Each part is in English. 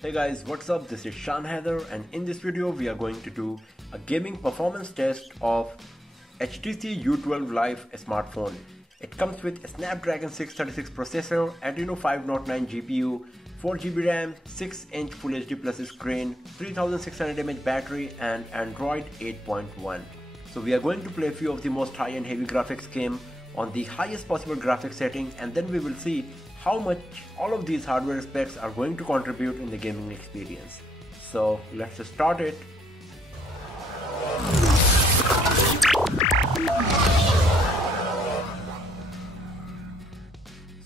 Hey guys, what's up? This is Shan Heather, and in this video we are going to do a gaming performance test of HTC U12 Life smartphone. It comes with a Snapdragon 636 processor, Adreno 509 GPU, 4GB RAM, 6-inch Full HD Plus screen, 3600 mAh battery and Android 8.1. So we are going to play a few of the most high-end heavy graphics game on the highest possible graphics setting, and then we will see how much all of these hardware specs are going to contribute in the gaming experience. So let's just start it.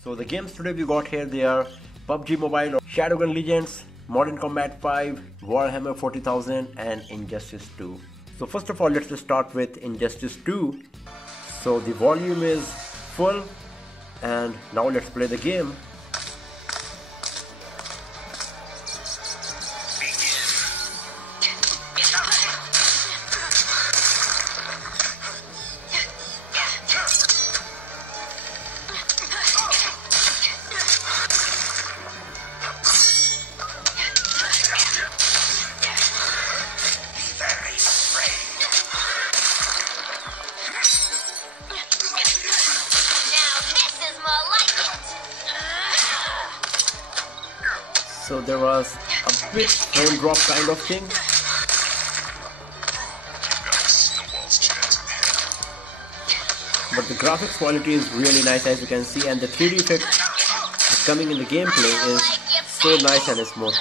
So the games today we got here, they are PUBG Mobile, Shadowgun Legends, Modern Combat 5, Warhammer 40,000 and Injustice 2. So first of all, let's just start with Injustice 2. So the volume is full and now let's play the game. So there was a bit frame drop kind of thing. But the graphics quality is really nice, as you can see, and the 3D effect coming in the gameplay is so nice and smooth.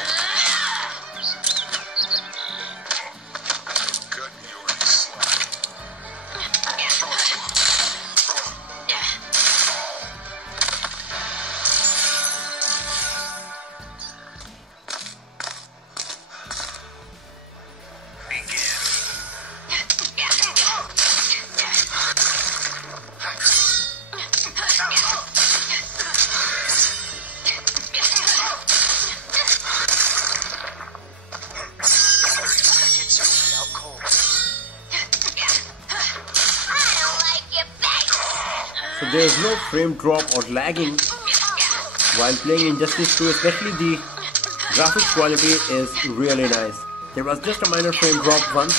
So there is no frame drop or lagging while playing Injustice 2, especially the graphics quality is really nice. There was just a minor frame drop once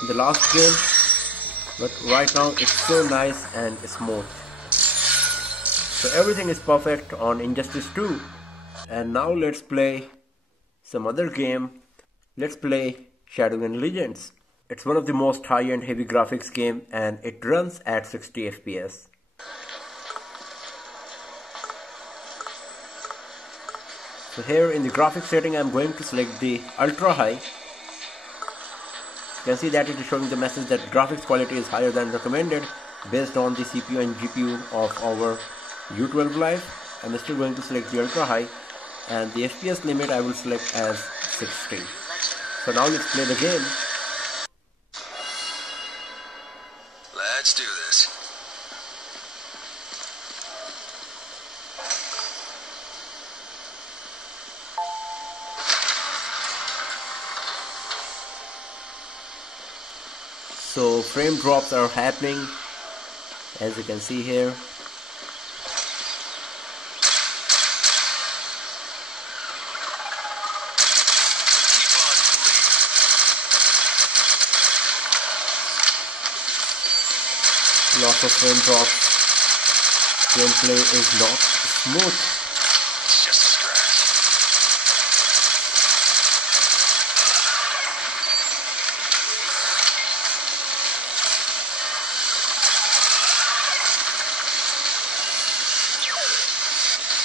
in the last game, but right now it's so nice and smooth. So everything is perfect on Injustice 2. And now let's play some other game. Let's play Shadowgun Legends. It's one of the most high-end heavy graphics game and it runs at 60 FPS. So here in the graphics setting I'm going to select the ultra high. You can see that it is showing the message that graphics quality is higher than recommended based on the CPU and GPU of our U12 Life. I'm still going to select the ultra high and the FPS limit I will select as 60. So now let's play the game. Let's do this. So frame drops are happening, as you can see here. Lots of frame drops. Gameplay is not smooth. It's just a scratch.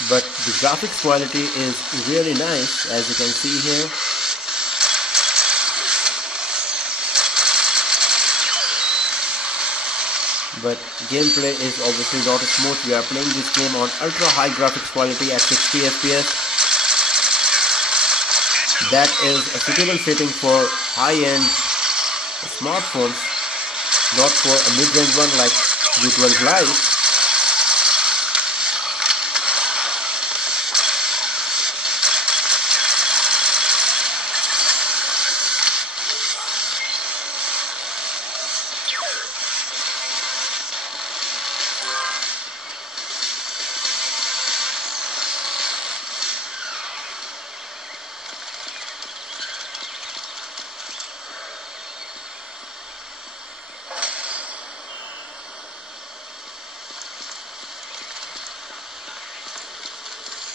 But the graphics quality is really nice, as you can see here. But gameplay is obviously not smooth. We are playing this game on ultra high graphics quality at 60 FPS. That is a suitable setting for high-end smartphones, not for a mid-range one like U12 Life.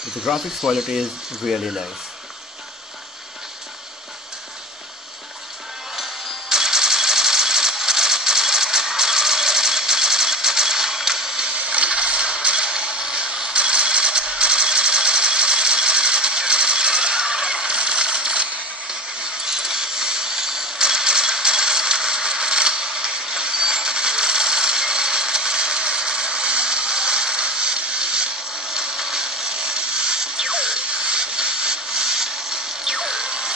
The graphics quality is really nice.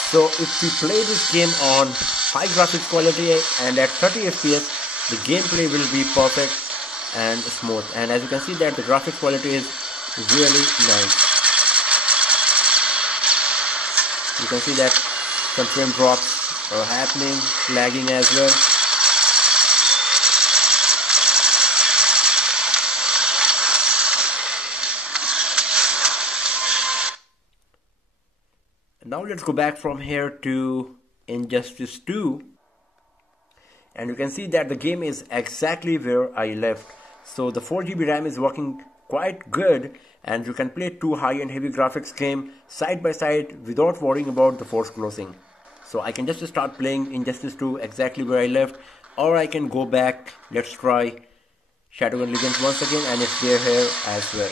So if we play this game on high graphics quality and at 30 FPS, the gameplay will be perfect and smooth. And as you can see that the graphics quality is really nice. You can see that some frame drops are happening, lagging as well. Now let's go back from here to Injustice 2, and you can see that the game is exactly where I left. So the 4GB RAM is working quite good, and you can play two high and heavy graphics game side by side without worrying about the force closing. So I can just start playing Injustice 2 exactly where I left, or I can go back. Let's try Shadowgun Legends once again, and it's there here as well.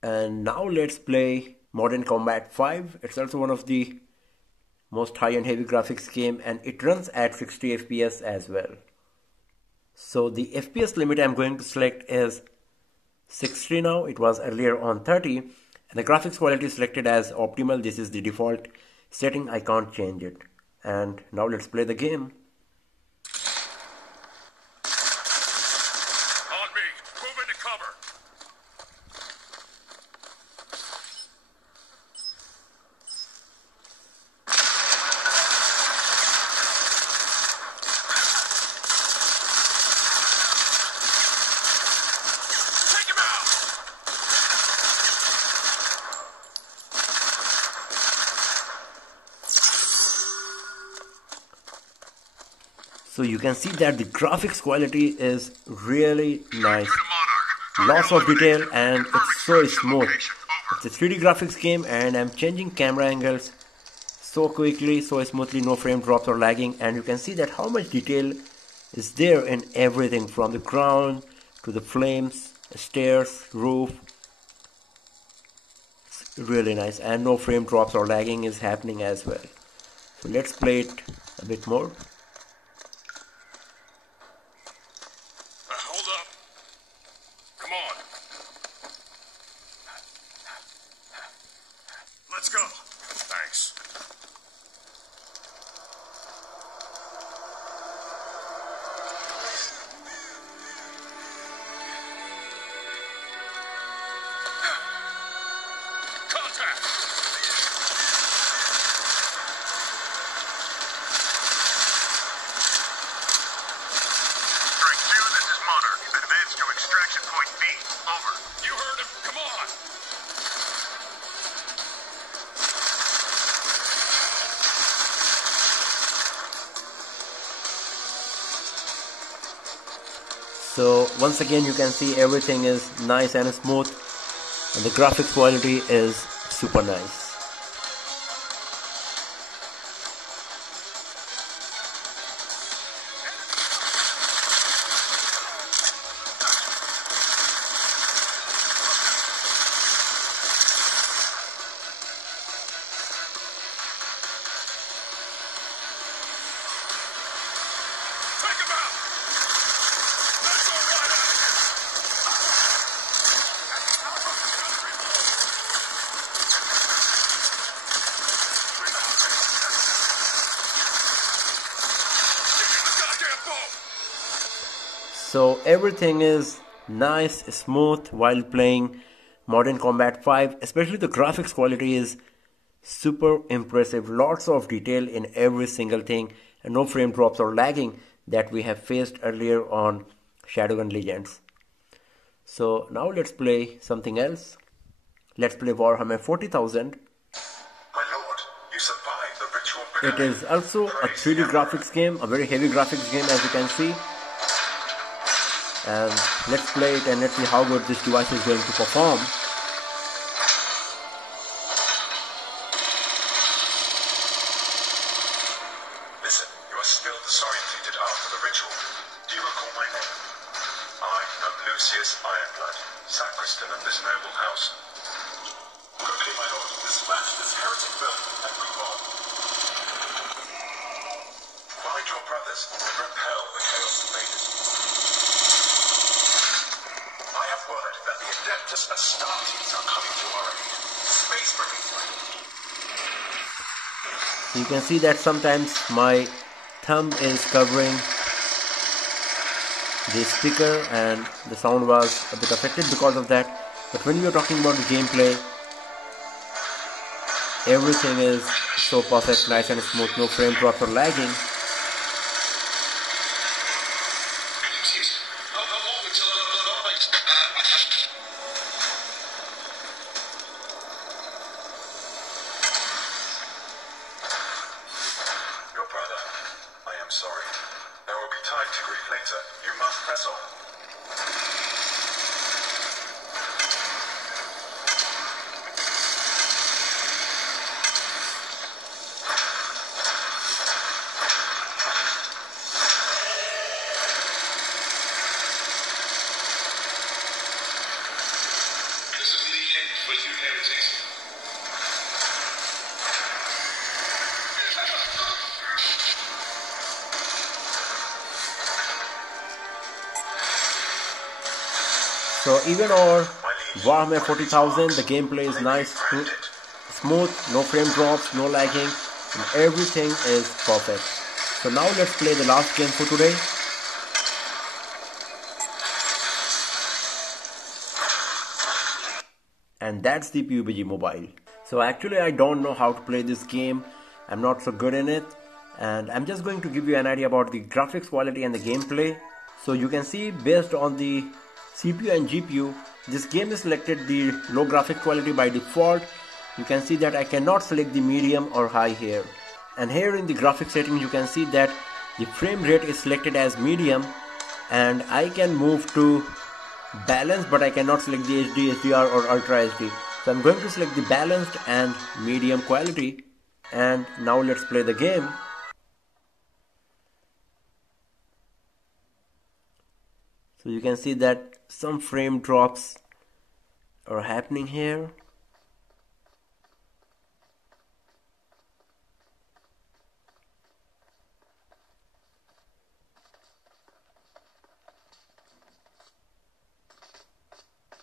And now let's play Modern Combat 5. It's also one of the most high and heavy graphics game, and it runs at 60 FPS as well. So the FPS limit I'm going to select is 60 now. It was earlier on 30, and the graphics quality is selected as optimal. This is the default setting. I can't change it. And now let's play the game. On me. Move into cover. So you can see that the graphics quality is really nice. Lots of detail and it's so smooth. It's a 3D graphics game, and I'm changing camera angles so quickly, so smoothly, no frame drops or lagging. And you can see that how much detail is there in everything, from the ground to the flames, stairs, roof. It's really nice, and no frame drops or lagging is happening as well. So let's play it a bit more. Hold up. Come on. Let's go. Thanks. Contact. Strike 2, this is Monarch. Advance to extraction point B. Over. You heard him. Come on. So once again you can see everything is nice and smooth, and the graphics quality is super nice. Take him out. Let's go right at him. Get in the goddamn boat. So everything is nice, smooth while playing Modern Combat 5. Especially the graphics quality is super impressive. Lots of detail in every single thing, and no frame drops or lagging that we have faced earlier on Shadowgun Legends. So now let's play something else. Let's play Warhammer 40,000. My lord, you survived the ritual. It is also a 3D graphics game, a very heavy graphics game, as you can see. and let's play it and let's see how good this device is going to perform. Listen, you are still disorientated after the ritual. Do you recall my name? I am Lucius Ironblood, sacristan of this noble house. Quickly, my lord, dispatch this heretic villain and move on. Find your brothers and repel the Chaos Invaders. I have word that the Adeptus Astartes are coming to our aid. Space Marines, my lord. So you can see that sometimes my thumb is covering the speaker and the sound was a bit affected because of that. But when you're talking about the gameplay, everything is so perfect, nice and smooth, no frame drops or lagging. Your brother, I am sorry. There will be time to grieve later. You must press on. This is the end for you heretics. So even our Warhammer 40,000, the gameplay is nice, smooth, no frame drops, no lagging, and everything is perfect. So now let's play the last game for today. And that's the PUBG Mobile. So actually I don't know how to play this game. I'm not so good in it. And I'm just going to give you an idea about the graphics quality and the gameplay. So you can see based on the CPU and GPU, this game is selected the low graphics quality by default. You can see that I cannot select the medium or high here. And here in the graphics setting you can see that the frame rate is selected as medium, and I can move to balance, but I cannot select the HD, HDR or Ultra HD. So I'm going to select the balanced and medium quality. And now let's play the game. So you can see that some frame drops are happening here.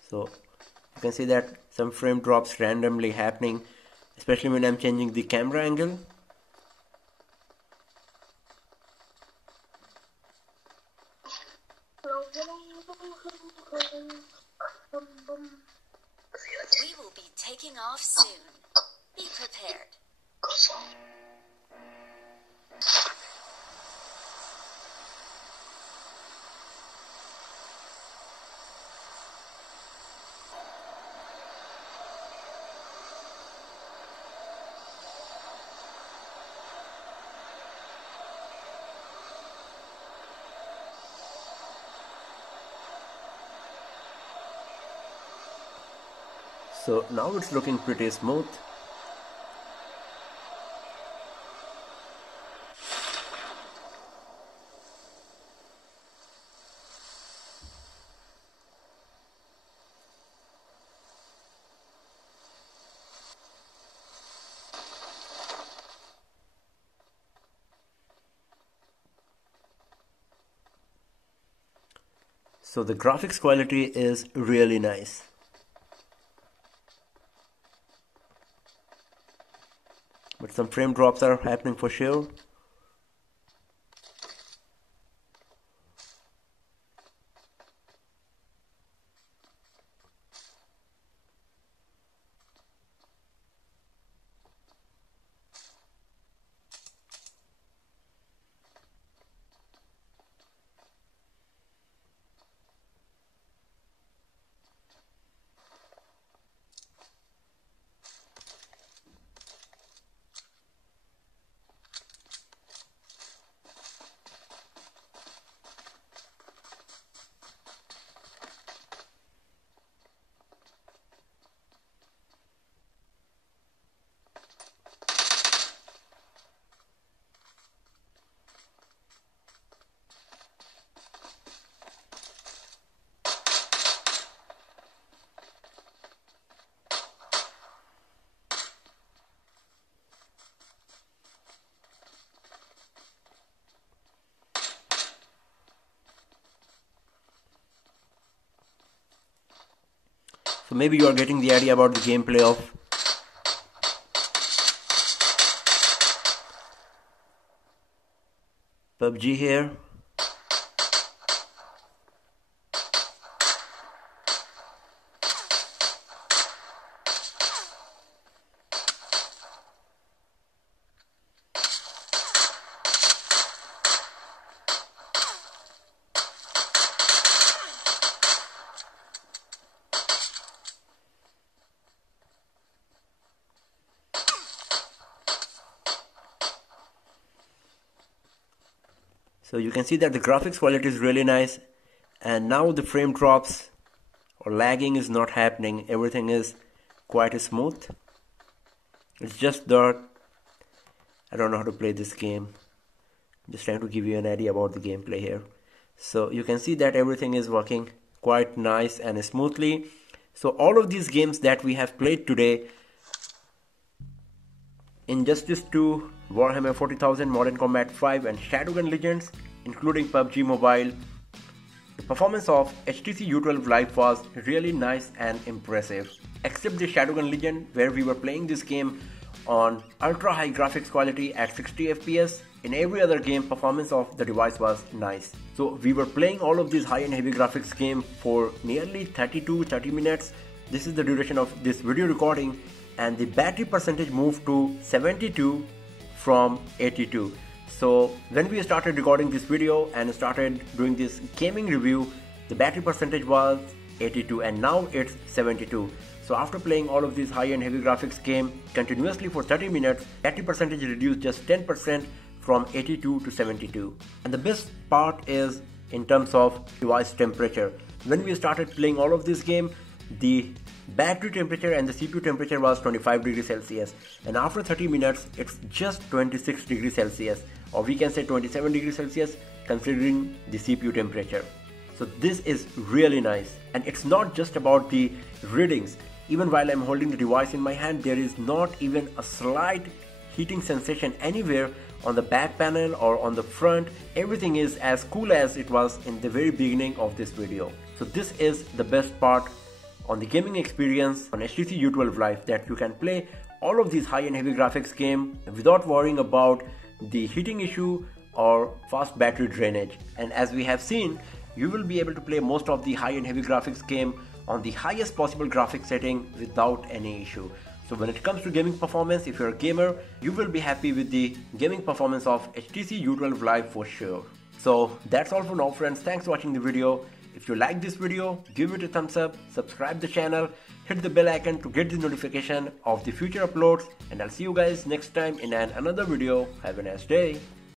So you can see that some frame drops randomly happening, especially when I'm changing the camera angle. We will be taking off soon. Be prepared. So now it's looking pretty smooth. So the graphics quality is really nice. But some frame drops are happening for sure. So maybe you are getting the idea about the gameplay of PUBG here. So you can see that the graphics quality is really nice, and now the frame drops or lagging is not happening. Everything is quite smooth. It's just that I don't know how to play this game. I'm just trying to give you an idea about the gameplay here. So you can see that everything is working quite nice and smoothly. So all of these games that we have played today, Injustice 2, Warhammer 40,000, Modern Combat 5 and Shadowgun Legends, including PUBG Mobile, the performance of HTC U12 Life was really nice and impressive. Except the Shadowgun Legend, where we were playing this game on ultra high graphics quality at 60 FPS, in every other game performance of the device was nice. So we were playing all of these high and heavy graphics game for nearly 30 minutes. This is the duration of this video recording, and the battery percentage moved to 72 from 82. So when we started recording this video and started doing this gaming review, the battery percentage was 82 and now it's 72. So after playing all of these high and heavy graphics game continuously for 30 minutes, battery percentage reduced just 10% from 82 to 72. And the best part is in terms of device temperature. When we started playing all of this game, the battery temperature and the CPU temperature was 25 degrees Celsius, and after 30 minutes it's just 26 degrees Celsius, or we can say 27 degrees Celsius considering the CPU temperature. So this is really nice, and it's not just about the readings. Even while I'm holding the device in my hand, there is not even a slight heating sensation anywhere on the back panel or on the front. Everything is as cool as it was in the very beginning of this video. So this is the best part on the gaming experience on HTC U12 Life, that you can play all of these high and heavy graphics game without worrying about the heating issue or fast battery drainage. And as we have seen, you will be able to play most of the high and heavy graphics game on the highest possible graphics setting without any issue. So when it comes to gaming performance, if you're a gamer, you will be happy with the gaming performance of HTC U12 Life for sure. So that's all for now, friends. Thanks for watching the video. If you like this video, give it a thumbs up, subscribe the channel, hit the bell icon to get the notification of the future uploads, and I'll see you guys next time in another video. Have a nice day.